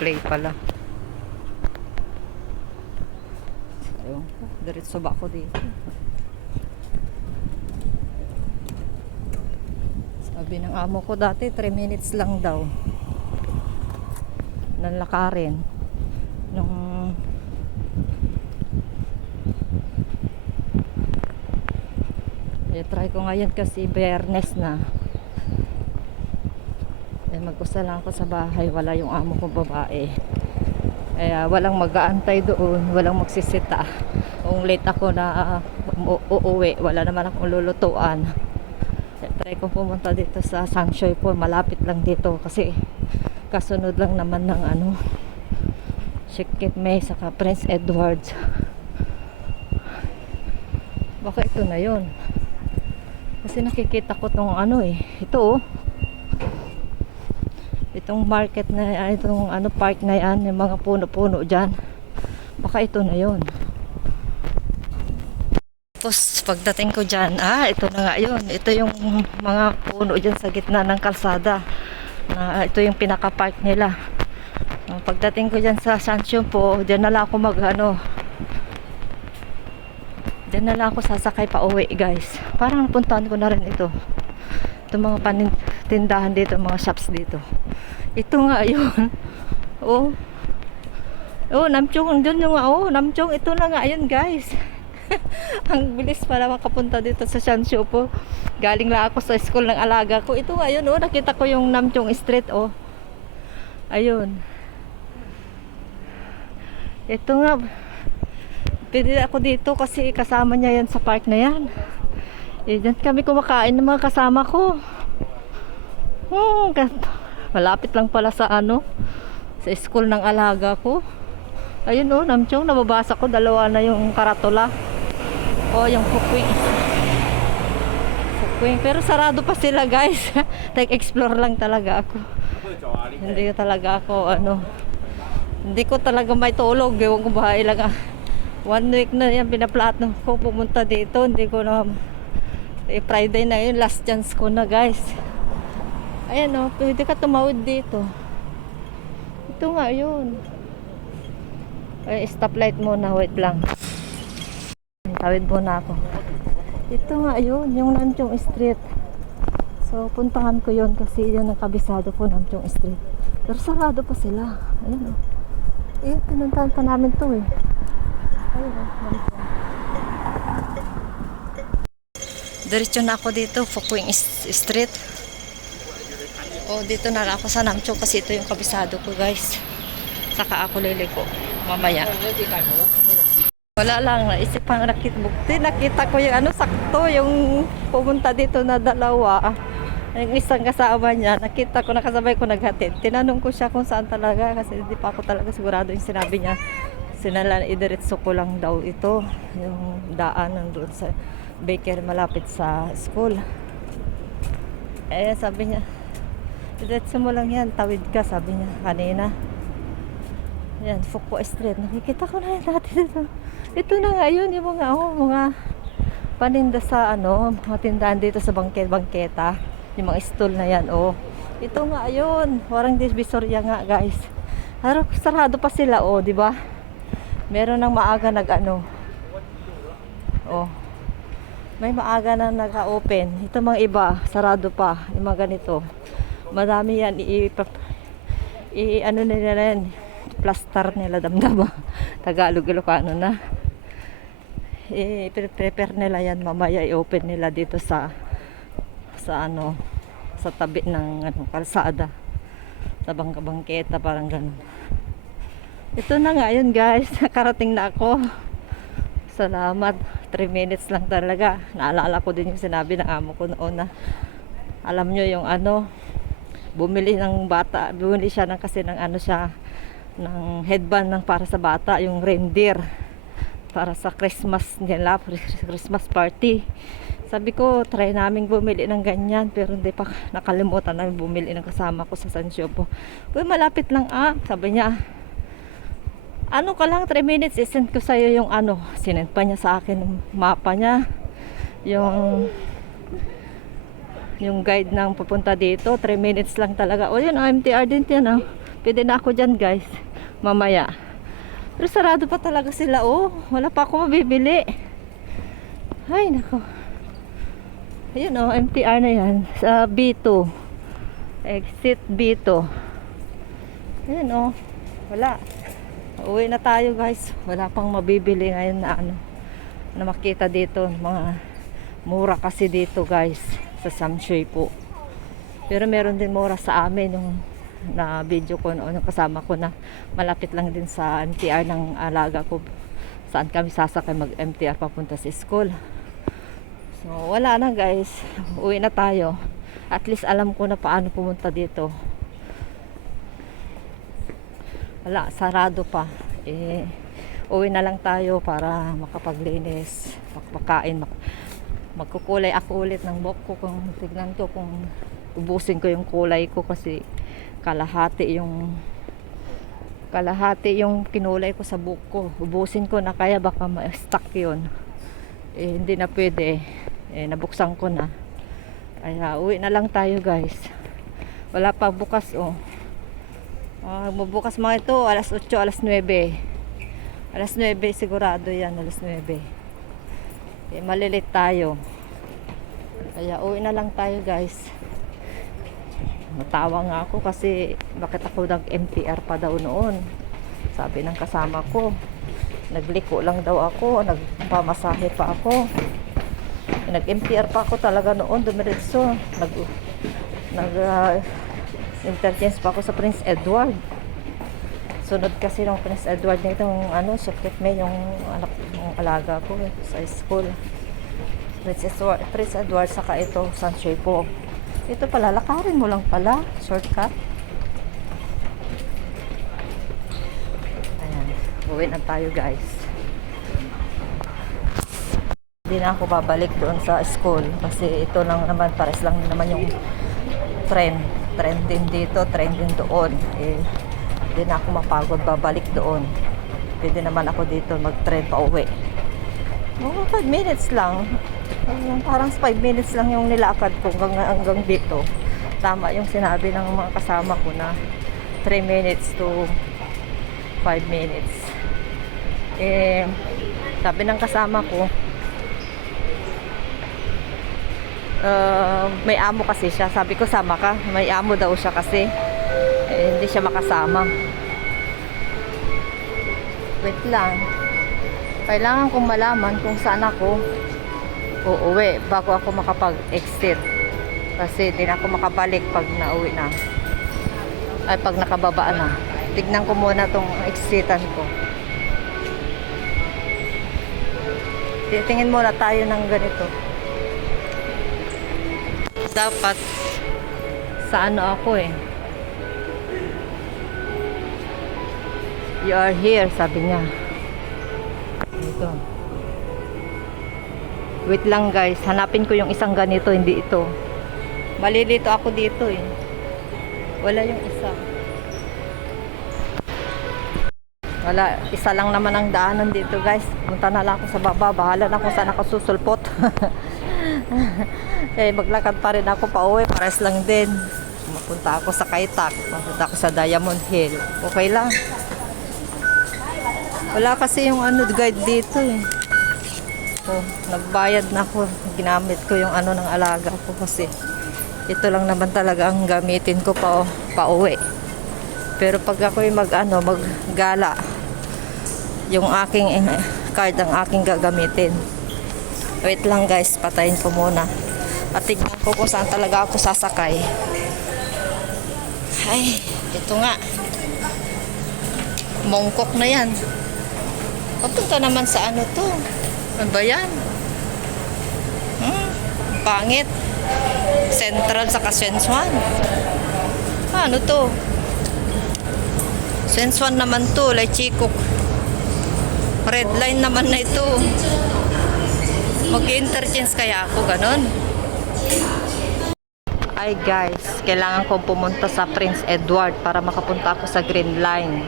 play pala. Ayun, diretso ba ako dito? Sabi ng amo ko dati 3 minutes lang daw ng lakarin nung try ko ngayon kasi Biyernes na mag-usa lang ako sa bahay, wala yung amo ko babae, kaya walang mag-aantay doon, walang magsisita kung late ako na uuwi, wala naman akong lulutuan. Try ko pumunta dito sa Sangshoy po, malapit lang dito kasi kasunod lang naman ng ano Shikip May saka Prince Edwards. Baka ito na yon kasi nakikita ko tong ano ito itong market na itong ano park na yan, yung mga puno-puno dyan, baka ito na yon. Tapos pagdating ko dyan, ito na nga yun, ito yung mga puno dyan sa gitna ng kalsada na ito yung pinaka park nila. Pagdating ko dyan sa Sansyon po, dyan na lang ako dyan na lang ako sasakay pa uwi guys. Parang napuntahan ko na rin ito mga panindahan dito, mga shops dito. Ito nga yun. Namchong dun yung Namchong, ito na nga yun guys. Ang bilis para makapunta dito sa Sansyo po. Galing lang ako sa school ng alaga ko. Ito nga yun, nakita ko yung Namchong Street ayun. Ito nga, pwede ako dito kasi kasama niya yan sa park na yan. Diyan kami kumakain ng mga kasama ko. Malapit lang pala sa sa school ng alaga ko. Ayun Namchong, nababasa ko, dalawa na yung karatula. Yung Fukwing. Pero sarado pa sila guys. Explore lang talaga ako. Hindi ko talaga may tulog. Ewan ko ba ilang 1 week na yan pinaplano ko pumunta dito. Hindi ko na Friday na yun, last chance ko na guys. Ayan pwede ka tumawid dito. Ito nga yun. Stoplight muna, wait lang. Tawid muna ako. Ito nga yun, yung Namchong Street. So puntahan ko yun kasi yun ang kabisado ko, Namchong Street. Pero sarado pa sila. Ayan pinuntahan pa namin to Ayun Namchong. Diretso na ako dito, Fukwing Street. Dito na ako sa Namchong kasi ito yung kabisado ko guys. Saka ako liliko mamaya. Wala lang, naisip pang nakita ko yung sakto yung pumunta dito na dalawa. Yung isang kasama niya, nakita ko, nakasabay ko naghatid. Tinanong ko siya kung saan talaga kasi hindi pa ako talaga sigurado yung sinabi niya. Idiretso ko lang daw ito, yung daan nandoon sa baker malapit sa school. Sabi niya, diretso mo lang yan, tawid ka, sabi niya kanina. Yan, Fuku Street, nakikita ko na yan dati dito. Ito na nga yun, yung mga paninda sa mga tindahan dito sa bangketa, yung mga stall na yan. Ito nga yun, warang divisoria nga guys. Pero sarado pa sila di ba? Meron ng maaga may maaga na naka-open. Ito mga iba, sarado pa. Yung mga ganito. Madami yan. Nila yan. Plaster nila damdama. Tagalog, Ilocano na. Prepare nila yan. Mamaya i-open nila dito sa tabi ng kalsada. Sa bangketa, parang ganun. Ito na nga yun guys. Nakarating na ako. Salamat. 3 minutes lang talaga. Naalala ko din yung sinabi ng amo ko noon na alam nyo yung bumili siya kasi ng ng headband para sa bata, yung reindeer para sa Christmas nila, Christmas party. Sabi ko try namin bumili ng ganyan pero hindi pa, nakalimutan namin bumili ng kasama ko sa Sansyo po. Malapit lang sabi niya ka lang 3 minutes, isend ko sa'yo yung sinend pa niya sa akin yung mapa niya, yung guide ng pupunta dito. 3 minutes lang talaga. Yun, MTR din yan Pwede na ako dyan guys. Mamaya. Pero sarado pa talaga sila oh. Wala pa ako mabibili. Ay nako. Ayun oh, MTR na yan. Sa B2. Exit B2. Ayun oh. Wala. Uwi na tayo guys. Wala pang mabibili ngayon na ano. Na makita dito. Mga mura kasi dito guys. Sa Samshui po. Pero meron din mura sa amin yung na video ko noon, yung kasama ko na malapit lang din sa MTR ng alaga ko saan kami sasakay mag MTR papunta sa school. So wala na guys, uwi na tayo. At least alam ko na paano pumunta dito. Wala, sarado pa. Uwi na lang tayo para makapaglinis, makapakain, magkukulay ako ulit ng buhok ko. Kung tignan ko kung ubusin ko yung kulay ko kasi kalahati yung kinulay ko sa buhok ko. Ubusin ko na kaya baka ma-stuck yun. Hindi na pwede. Nabuksan ko na. Kaya uwi na lang tayo guys. Wala pa bukas oh. Mabukas mga ito alas 8, alas 9. Alas 9 sigurado yan, alas 9. Malilit tayo. Kaya uwi na lang tayo guys. Natawa nga ako kasi bakit ako nag-MTR pa daw noon. Sabi ng kasama ko, nagliko lang daw ako, nagpamasahe pa ako. Nag-MTR pa ako talaga noon, dumiretso. Interchange pa ako sa Prince Edward. Sunod kasi ng Prince Edward na itong Shakit May, yung anak ng alaga ko sa school. Prince Edward saka ito, Sunshine po. Ito pala, lakarin mo lang pala. Shortcut. Ayan. Uwi na tayo guys. Hindi na ako babalik doon sa school. Kasi ito lang naman, pares lang naman yung trend. Trend din dito, trend din doon. Hindi na ako mapagod babalik doon. Pwede naman ako dito mag-trend pa uwi. 5 minutes lang. Parang 5 minutes lang yung nilakad ko hanggang dito. Tama yung sinabi ng mga kasama ko na 3 minutes to 5 minutes. Sabi ng kasama ko, may amo kasi siya. Sabi ko sama ka. May amo daw siya kasi. Hindi siya makasama. Wait lang. Kailangan kong malaman kung saan ako uuwi bago ako makapag-exit. Kasi hindi na ako makabalik pag nauwi na. Ay, pag nakababa na. Tignan ko muna tong exitan ko. Tingin muna tayo ng ganito. Dapat sa ano ako You are here, sabi niya. Ito. Wait lang guys, hanapin ko yung isang ganito, hindi ito. Malilito ako dito Wala yung isa. Wala, isa lang naman ang daanan dito guys. Punta na lang ako sa baba, bahala na kung saan ako susulpot. Maglakad pa rin ako pa uwi, pares lang din. Mapunta ako sa Kaitak, mapunta ako sa Diamond Hill. Okay lang. Wala kasi yung guide dito nagbayad na ako. Ginamit ko yung ng alaga ko kasi ito lang naman talaga ang gamitin ko pa uwi. Pero pag ako maggala, yung aking card ang aking gagamitin. Wait lang guys, patayin ko muna. At tignan ko kung saan talaga ako sasakay. Ay, ito nga. Mongkok na yan. Papunta naman sa to. Ano ba yan? Pangit. Central sa Kasenswan. Ano to? Senswan naman to. Laichikok. Red line naman na ito. Mag-interchange kaya ako, ganon. Ay guys, kailangan kong pumunta sa Prince Edward para makapunta ako sa Green Line.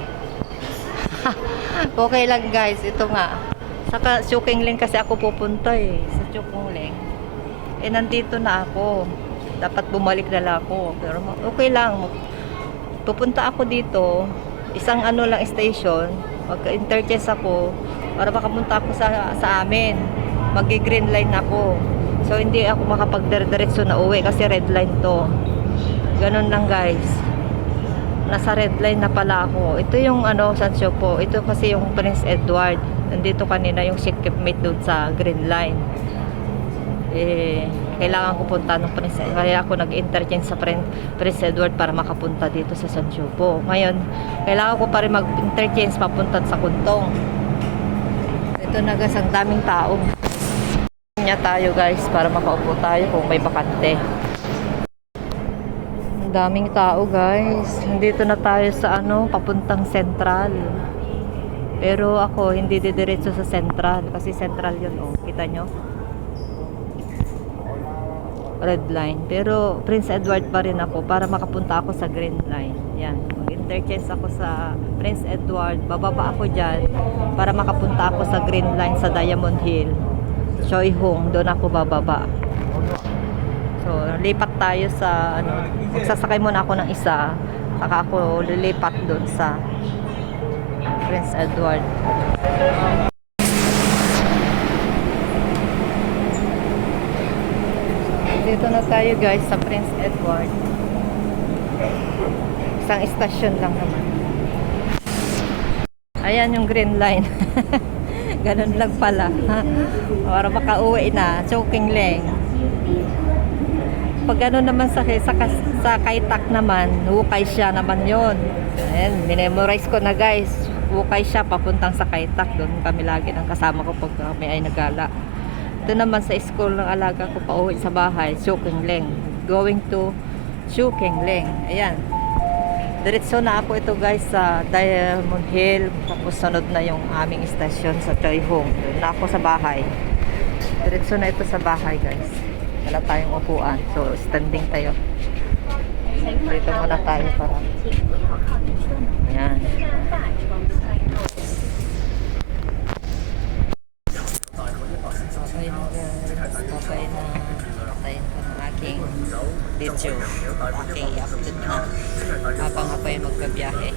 Okay lang guys, ito nga. Saka Chukingling kasi ako pupunta sa Chukingling. Nandito na ako. Dapat bumalik na lang ako. Pero okay lang. pupunta ako dito, isang ano lang station, magka-interchange ako para makapunta ako sa amin. Maggi-green line ako. So hindi ako makapagdiretso na uwi kasi red line to. Ganun lang guys. Nasa red line na pala ako. Ito yung ano, Sancho po. Ito kasi yung Prince Edward. Nandito kanina yung shipmate doon sa green line. Kailangan ko punta ng Prince Edward. Kaya ako nag-interchange sa Prince Edward para makapunta dito sa Sancho po. Ngayon, kailangan ko pa rin mag-interchange papunta sa Kuntong. Ito na guys, ang daming tao. Niya tayo guys para makaupo tayo kung may bakante. Daming tao guys. Nandito na tayo sa ano, papuntang Central. Pero ako hindi didiretso sa Central kasi Central 'yun oh. Kita nyo? Red line. Pero Prince Edward pa rin ako para makapunta ako sa green line. Yan. Mag-interchange ako sa Prince Edward. Bababa ako diyan para makapunta ako sa green line sa Diamond Hill. Choi Hung, doon ako bababa. So, lipat tayo sa ano, magsasakay muna ako ng isa, saka ako lilipat doon sa Prince Edward. Dito na tayo guys sa Prince Edward. Isang istasyon lang naman. Ayan yung green line. Ganun lang pala. Para makauwi na, choking lang. Pag ano naman sa Kaitak naman, hukay siya naman yon. Ayan, minemorize ko na guys. Hukay siya papuntang sa Kaitak. Doon kami lagi ng kasama ko pag kami ay nagala. Ito naman sa school ng alaga ko pa uwi sa bahay, Choking Leng. Going to Choking Leng. Ayan. Diretso na ako ito guys sa Diamond Hill. Tapos sunod na yung aming istasyon sa Choi Hung. Doon na ako sa bahay. Diretso na ito sa bahay guys. Wala tayong upuan. So, standing tayo. Dito muna tayo para. Ayan. Papay na guys. Papay na. Patayin ko ng aking video. Aking i-upload na. Habang ako'y magbabiyahe.